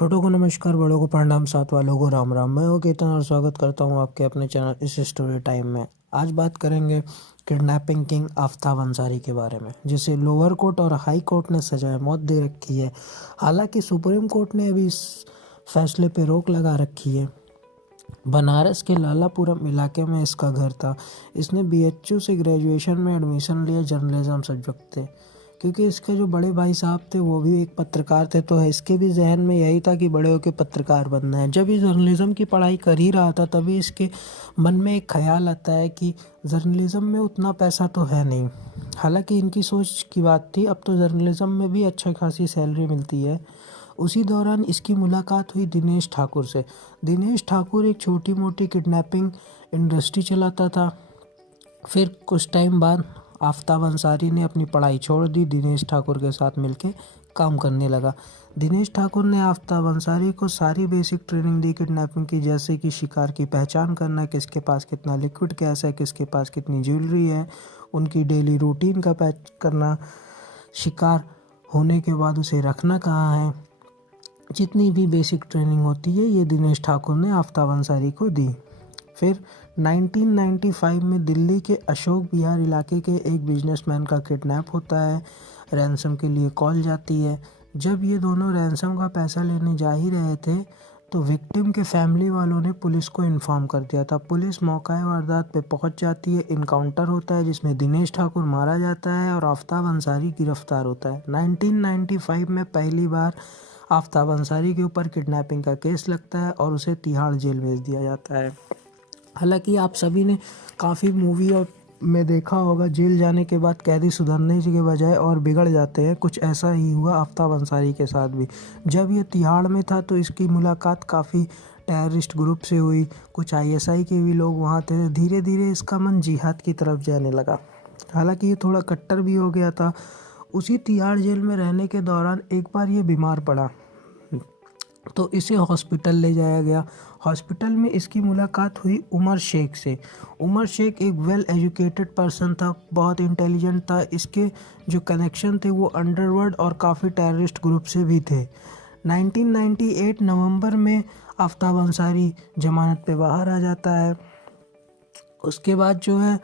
छोटों को नमस्कार, बड़ों को प्रणाम, साथ वालों को राम राम। मैं हूँ केतन और स्वागत करता हूँ आपके अपने चैनल इस स्टोरी टाइम में। आज बात करेंगे किडनैपिंग किंग आफ्ताब अंसारी के बारे में, जिसे लोअर कोर्ट और हाई कोर्ट ने सजाए मौत दे रखी है। हालांकि सुप्रीम कोर्ट ने अभी इस फैसले पर रोक लगा रखी है। बनारस के लालापुरम इलाके में इसका घर था। इसने बीएचयू से ग्रेजुएशन में एडमिशन लिया, जर्नलिज्म सब्जेक्ट थे। क्योंकि इसके जो बड़े भाई साहब थे वो भी एक पत्रकार थे, तो इसके भी जहन में यही था कि बड़े होकर पत्रकार बनना है। जब ये जर्नलिज्म की पढ़ाई कर ही रहा था तभी इसके मन में एक ख्याल आता है कि जर्नलिज्म में उतना पैसा तो है नहीं। हालांकि इनकी सोच की बात थी, अब तो जर्नलिज्म में भी अच्छा खासी सैलरी मिलती है। उसी दौरान इसकी मुलाकात हुई दिनेश ठाकुर से। दिनेश ठाकुर एक छोटी मोटी किडनैपिंग इंडस्ट्री चलाता था। फिर कुछ टाइम बाद आफ्ताब अंसारी ने अपनी पढ़ाई छोड़ दी, दिनेश ठाकुर के साथ मिलके काम करने लगा। दिनेश ठाकुर ने आफ्ताब अंसारी को सारी बेसिक ट्रेनिंग दी किडनैपिंग की, जैसे कि शिकार की पहचान करना, किसके पास कितना लिक्विड गैस है, किसके पास कितनी ज्वेलरी है, उनकी डेली रूटीन का पैच करना, शिकार होने के बाद उसे रखना कहाँ है। जितनी भी बेसिक ट्रेनिंग होती है ये दिनेश ठाकुर ने आफ्ताब अंसारी को दी। फिर 1995 में दिल्ली के अशोक विहार इलाके के एक बिजनेसमैन का किडनैप होता है। रैंसम के लिए कॉल जाती है। जब ये दोनों रैंसम का पैसा लेने जा ही रहे थे तो विक्टिम के फैमिली वालों ने पुलिस को इन्फॉर्म कर दिया था। पुलिस मौका वारदात पे पहुंच जाती है। इनकाउंटर होता है जिसमें दिनेश ठाकुर मारा जाता है और आफ्ताब अंसारी गिरफ्तार होता है। 1995 में पहली बार आफ्ताब अंसारी के ऊपर किडनैपिंग का केस लगता है और उसे तिहाड़ जेल भेज दिया जाता है। हालांकि आप सभी ने काफ़ी मूवी और में देखा होगा, जेल जाने के बाद कैदी सुधरने के बजाय और बिगड़ जाते हैं। कुछ ऐसा ही हुआ आफ्ताब अंसारी के साथ भी। जब ये तिहाड़ में था तो इसकी मुलाकात काफ़ी टेररिस्ट ग्रुप से हुई। कुछ आईएसआई के भी लोग वहाँ थे। धीरे धीरे इसका मन जिहाद की तरफ जाने लगा। हालांकि ये थोड़ा कट्टर भी हो गया था। उसी तिहाड़ जेल में रहने के दौरान एक बार ये बीमार पड़ा तो इसे हॉस्पिटल ले जाया गया। हॉस्पिटल में इसकी मुलाकात हुई उमर शेख से। उमर शेख एक वेल एजुकेटेड पर्सन था, बहुत इंटेलिजेंट था। इसके जो कनेक्शन थे वो अंडरवर्ल्ड और काफ़ी टेररिस्ट ग्रुप से भी थे। 1998 नवंबर में आफ्ताब अंसारी जमानत पे बाहर आ जाता है। उसके बाद जो है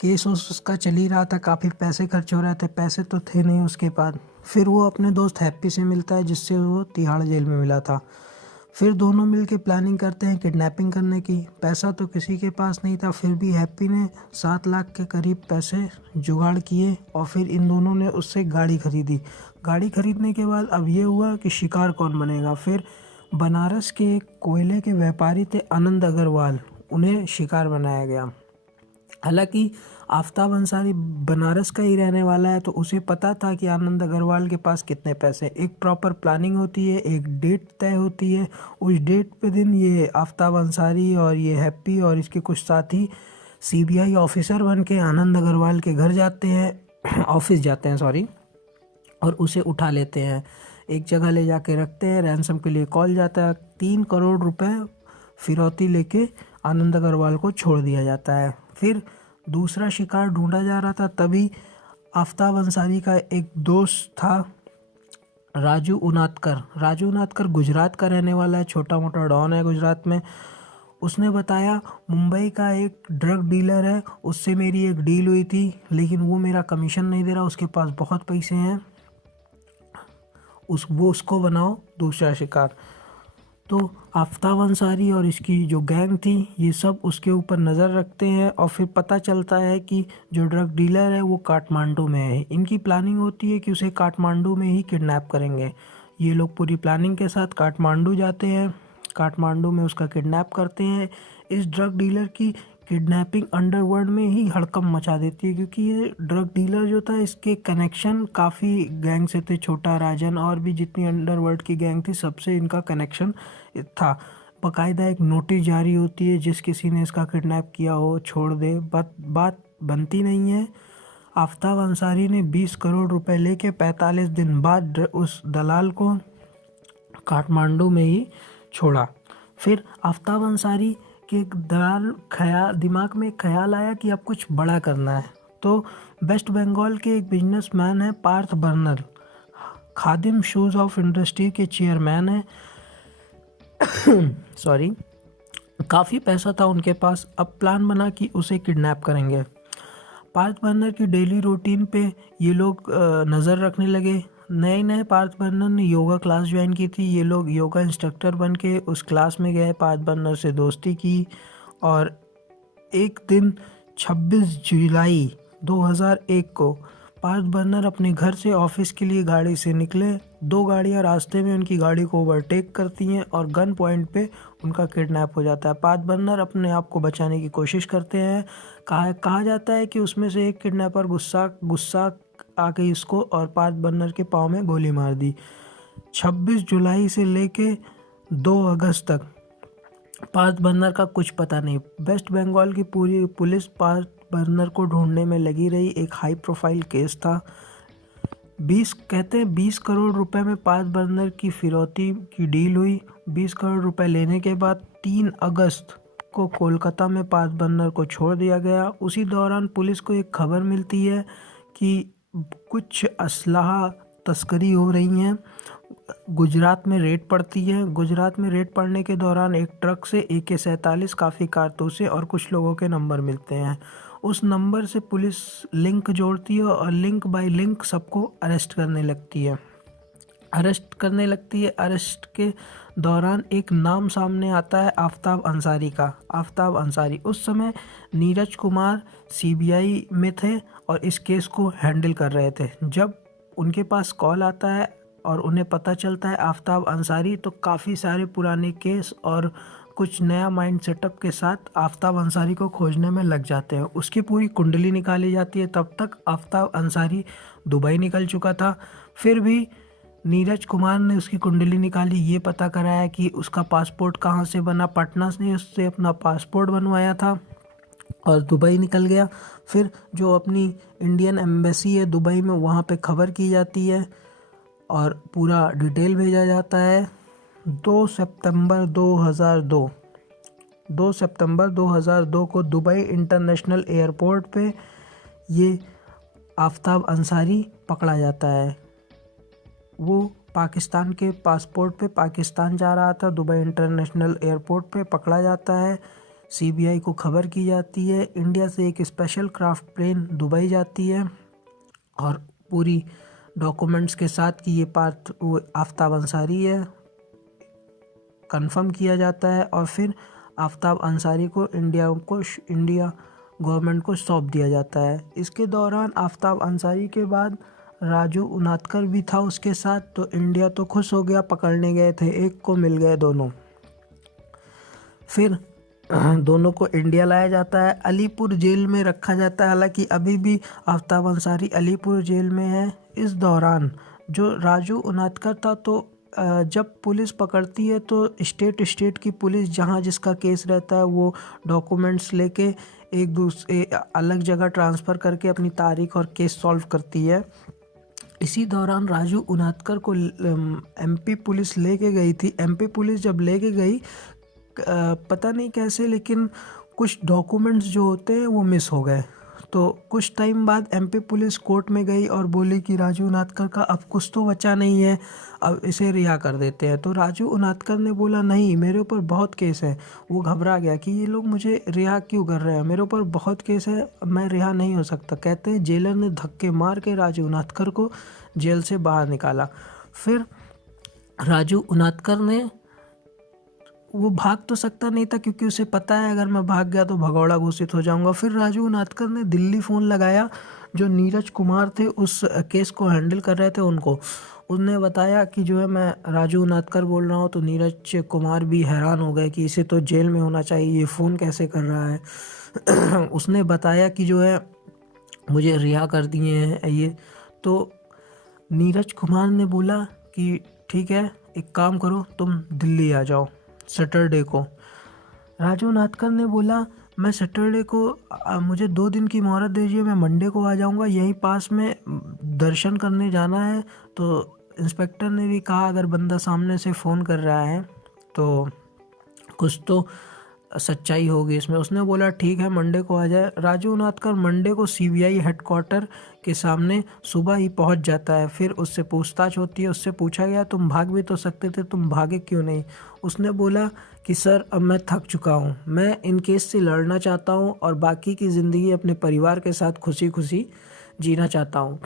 केस उसका चल ही रहा था, काफ़ी पैसे खर्च हो रहे थे। पैसे तो थे नहीं उसके पास। फिर वो अपने दोस्त हैप्पी से मिलता है जिससे वो तिहाड़ जेल में मिला था। फिर दोनों मिलके प्लानिंग करते हैं किडनैपिंग करने की। पैसा तो किसी के पास नहीं था, फिर भी हैप्पी ने 7 लाख के करीब पैसे जुगाड़ किए और फिर इन दोनों ने उससे गाड़ी खरीदी। गाड़ी खरीदने के बाद अब ये हुआ कि शिकार कौन बनेगा। फिर बनारस के एक कोयले के व्यापारी थे आनंद अग्रवाल, उन्हें शिकार बनाया गया। हालांकि आफ्ताब अंसारी बनारस का ही रहने वाला है तो उसे पता था कि आनंद अग्रवाल के पास कितने पैसे। एक प्रॉपर प्लानिंग होती है, एक डेट तय होती है। उस डेट पे दिन ये आफ्ताब अंसारी और ये हैप्पी और इसके कुछ साथी सीबीआई ऑफिसर बन के आनंद अग्रवाल के घर जाते हैं, ऑफिस जाते हैं सॉरी, और उसे उठा लेते हैं। एक जगह ले जाके रखते हैं। रैंसम के लिए कॉल जाता है। 3 करोड़ रुपए फिरौती लेके आनंद अग्रवाल को छोड़ दिया जाता है। फिर दूसरा शिकार ढूंढा जा रहा था, तभी आफ्ताब अंसारी का एक दोस्त था राजू उनादकर। राजू उनादकर गुजरात का रहने वाला है, छोटा मोटा डॉन है गुजरात में। उसने बताया मुंबई का एक ड्रग डीलर है, उससे मेरी एक डील हुई थी लेकिन वो मेरा कमीशन नहीं दे रहा, उसके पास बहुत पैसे हैं, वो उसको बनाओ दूसरा शिकार। तो आफ्ताब अंसारी और इसकी जो गैंग थी ये सब उसके ऊपर नज़र रखते हैं और फिर पता चलता है कि जो ड्रग डीलर है वो काठमांडू में है। इनकी प्लानिंग होती है कि उसे काठमांडू में ही किडनैप करेंगे। ये लोग पूरी प्लानिंग के साथ काठमांडू जाते हैं। काठमांडू में उसका किडनैप करते हैं। इस ड्रग डीलर की किडनैपिंग अंडरवर्ल्ड में ही हड़कंप मचा देती है, क्योंकि ये ड्रग डीलर जो था इसके कनेक्शन काफ़ी गैंग से थे। छोटा राजन और भी जितनी अंडरवर्ल्ड की गैंग थी सबसे इनका कनेक्शन था। बाकायदा एक नोटिस जारी होती है, जिस किसी ने इसका किडनैप किया हो छोड़ दे। बात बनती नहीं है। आफ्ताब अंसारी ने 20 करोड़ रुपए लेके 45 दिन बाद उस दलाल को काठमांडू में ही छोड़ा। फिर आफ्ताब अंसारी के दिमाग में एक ख्याल आया कि अब कुछ बड़ा करना है। तो वेस्ट बंगाल के एक बिजनेसमैन है Parth Burman, Khadim shoes of industry के चेयरमैन है। सॉरी, काफ़ी पैसा था उनके पास। अब प्लान बना कि उसे किडनैप करेंगे। पार्थ बर्नर की डेली रूटीन पे ये लोग नज़र रखने लगे। नए नए पार्थ बर्नर ने योगा क्लास ज्वाइन की थी। ये लोग योगा इंस्ट्रक्टर बन के उस क्लास में गए, पार्थ बर्नर से दोस्ती की। और एक दिन 26 जुलाई 2001 को पार्थ बर्नर अपने घर से ऑफिस के लिए गाड़ी से निकले। दो गाड़ियां रास्ते में उनकी गाड़ी को ओवरटेक करती हैं और गन पॉइंट पे उनका किडनैप हो जाता है। पार्थ बर्नर अपने आप को बचाने की कोशिश करते हैं। कहा जाता है कि उसमें से एक किडनैपर गुस्सा आ गई उसको और पार्थ बर्नर के पाँव में गोली मार दी। 26 जुलाई से लेके 2 अगस्त तक पार्थ बर्नर का कुछ पता नहीं। वेस्ट बंगाल की पूरी पुलिस पार्थ बर्नर को ढूंढने में लगी रही। एक हाई प्रोफाइल केस था। 20 करोड़ रुपए में पार्थ बर्नर की फिरौती की डील हुई। 20 करोड़ रुपए लेने के बाद 3 अगस्त को कोलकाता में पार्थ बर्नर को छोड़ दिया गया। उसी दौरान पुलिस को एक खबर मिलती है कि कुछ असलहा तस्करी हो रही है। गुजरात में रेड पड़ती है। गुजरात में रेड पड़ने के दौरान एक ट्रक से AK-47 काफ़ी कारतूसे और कुछ लोगों के नंबर मिलते हैं। उस नंबर से पुलिस लिंक जोड़ती है और लिंक बाय लिंक सबको अरेस्ट करने लगती है। अरेस्ट के दौरान एक नाम सामने आता है आफ्ताब अंसारी का। आफ्ताब अंसारी उस समय नीरज कुमार CBI में थे और इस केस को हैंडल कर रहे थे। जब उनके पास कॉल आता है और उन्हें पता चलता है आफ्ताब अंसारी, तो काफ़ी सारे पुराने केस और कुछ नया माइंड सेटअप के साथ आफ्ताब अंसारी को खोजने में लग जाते हैं। उसकी पूरी कुंडली निकाली जाती है। तब तक आफ्ताब अंसारी दुबई निकल चुका था। फिर भी नीरज कुमार ने उसकी कुंडली निकाली, ये पता कराया कि उसका पासपोर्ट कहाँ से बना। पटना से उससे अपना पासपोर्ट बनवाया था और दुबई निकल गया। फिर जो अपनी इंडियन एम्बेसी है दुबई में, वहाँ पे खबर की जाती है और पूरा डिटेल भेजा जाता है। 2 सितंबर 2002 को दुबई इंटरनेशनल एयरपोर्ट पे ये आफ्ताब अंसारी पकड़ा जाता है। वो पाकिस्तान के पासपोर्ट पे पाकिस्तान जा रहा था। दुबई इंटरनेशनल एयरपोर्ट पे पकड़ा जाता है। CBI को खबर की जाती है। इंडिया से एक स्पेशल क्राफ्ट प्लेन दुबई जाती है और पूरी डॉक्यूमेंट्स के साथ कि ये वो आफ्ताब अंसारी है कंफर्म किया जाता है। और फिर आफ्ताब अंसारी को इंडिया गवर्नमेंट को सौंप दिया जाता है। इसके दौरान आफ्ताब अंसारी के बाद राजू उनादकर भी था उसके साथ। तो इंडिया तो खुश हो गया, पकड़ने गए थे, एक को मिल गए दोनों। फिर दोनों को इंडिया लाया जाता है। अलीपुर जेल में रखा जाता है। हालांकि अभी भी आफ्ताब अंसारी अलीपुर जेल में है। इस दौरान जो राजू उनादकर था, तो जब पुलिस पकड़ती है तो स्टेट की पुलिस जहाँ जिसका केस रहता है वो डॉक्यूमेंट्स लेके एक दूसरे अलग जगह ट्रांसफ़र करके अपनी तारीख और केस सॉल्व करती है। इसी दौरान राजू उनादकर को MP पुलिस लेके गई थी। MP पुलिस जब लेके गई, पता नहीं कैसे, लेकिन कुछ डॉक्यूमेंट्स जो होते हैं वो मिस हो गए। तो कुछ टाइम बाद MP पुलिस कोर्ट में गई और बोली कि राजू उनादकर का अब कुछ तो बचा नहीं है, अब इसे रिहा कर देते हैं। तो राजू उनादकर ने बोला नहीं, मेरे ऊपर बहुत केस है। वो घबरा गया कि ये लोग मुझे रिहा क्यों कर रहे हैं, मेरे ऊपर बहुत केस है, मैं रिहा नहीं हो सकता। कहते हैं जेलर ने धक्के मार के राजू उनादकर को जेल से बाहर निकाला। फिर राजू उनादकर ने, वो भाग तो सकता नहीं था क्योंकि उसे पता है अगर मैं भाग गया तो भगौड़ा घोषित हो जाऊंगा। फिर राजू उनादकर ने दिल्ली फ़ोन लगाया, जो नीरज कुमार थे उस केस को हैंडल कर रहे थे उनको। उसने बताया कि जो है मैं राजू उनादकर बोल रहा हूँ। तो नीरज कुमार भी हैरान हो गए कि इसे तो जेल में होना चाहिए, ये फ़ोन कैसे कर रहा है। उसने बताया कि जो है मुझे रिहा कर दिए हैं ये। तो नीरज कुमार ने बोला कि ठीक है, एक काम करो, तुम दिल्ली आ जाओ सैटरडे को। राजू नादकर ने बोला मैं सैटरडे को मुझे 2 दिन की मोहलत दीजिए, मैं मंडे को आ जाऊंगा, यहीं पास में दर्शन करने जाना है। तो इंस्पेक्टर ने भी कहा अगर बंदा सामने से फ़ोन कर रहा है तो कुछ तो सच्चाई होगी इसमें। उसने बोला ठीक है मंडे को आ जाए। राजू नाथकर मंडे को सीबीआई हेडक्वार्टर के सामने सुबह ही पहुंच जाता है। फिर उससे पूछताछ होती है। उससे पूछा गया तुम भाग भी तो सकते थे, तुम भागे क्यों नहीं? उसने बोला कि सर अब मैं थक चुका हूँ, मैं इन केस से लड़ना चाहता हूँ और बाकी की ज़िंदगी अपने परिवार के साथ खुशी खुशी जीना चाहता हूँ।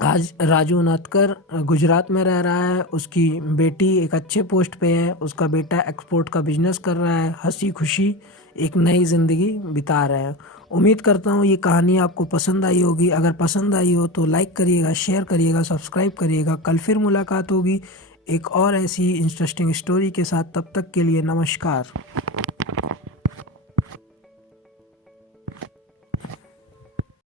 आज राजू नाथकर गुजरात में रह रहा है। उसकी बेटी एक अच्छे पोस्ट पे है। उसका बेटा एक्सपोर्ट का बिजनेस कर रहा है। हंसी खुशी एक नई ज़िंदगी बिता रहे हैं। उम्मीद करता हूँ ये कहानी आपको पसंद आई होगी। अगर पसंद आई हो तो लाइक करिएगा, शेयर करिएगा, सब्सक्राइब करिएगा। कल फिर मुलाकात होगी एक और ऐसी इंटरेस्टिंग स्टोरी के साथ। तब तक के लिए नमस्कार।